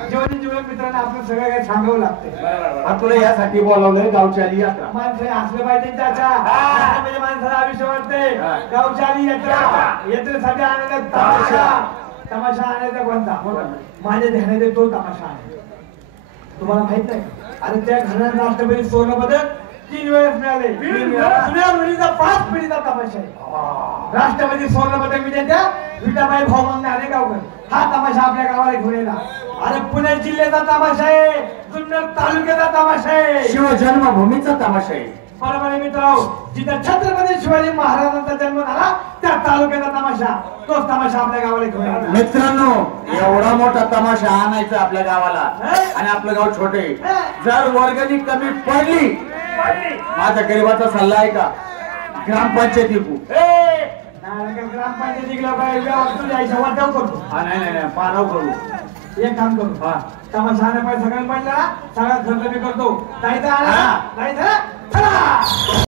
जेवणी जीवन मित्रांना आपलं सगळं काही सांगावं लागतंय. तुला यासाठी बोलावलंय गावची आली यात्रा. माणसं असलं पाहिजे त्याच्या म्हणजे माणसाला आयुष्य वाटते. गावची आली यात्रा यात्रेसाठी आणायचा तमाशा. तमाशा आणायचा कोणता? माझ्या ध्यानात तो तमाशा आहे. तुम्हाला माहित नाही? अरे त्या घरात राष्ट्रपती सुवर्ण पदक 3 वेळेस मिळाले. जुन्या मुलीचा 5 पिढीचा तमाशा आहे. राष्ट्रपती सुवर्ण पदक विजेत्या विठाबाई भाऊमंग नाणेगावकर हा तमाशा आपल्या गावाला घेऊन येला. अरे पुणे जिल्ह्याचा तमाशा आहे. जुन्नर तालुक्याचा तमाशा आहे. शिवजन्मभूमीचा तमाशा आहे. बरोबर आहे मित्रांनो. जिथं छत्रपती शिवाजी महाराजांचा जन्म झाला त्या तालुक्याचा तमाशा तोच तमाशा आपल्या गावाला घेऊन येला. मित्रांनो एवढा मोठा तमाशा आणायचा आपल्या गावाला आणि आपलं गाव छोटे. जर वर्गणी कमी पडली माझ्या गरीबाचा सल्ला आहे का ग्रामपंचायती ग्रामपंचायतीला करतो. नाही पाराव करू. एक काम करू तमाशा पैसा सगळ्यांना पडला सगळा खर्च मी करतो. जायचं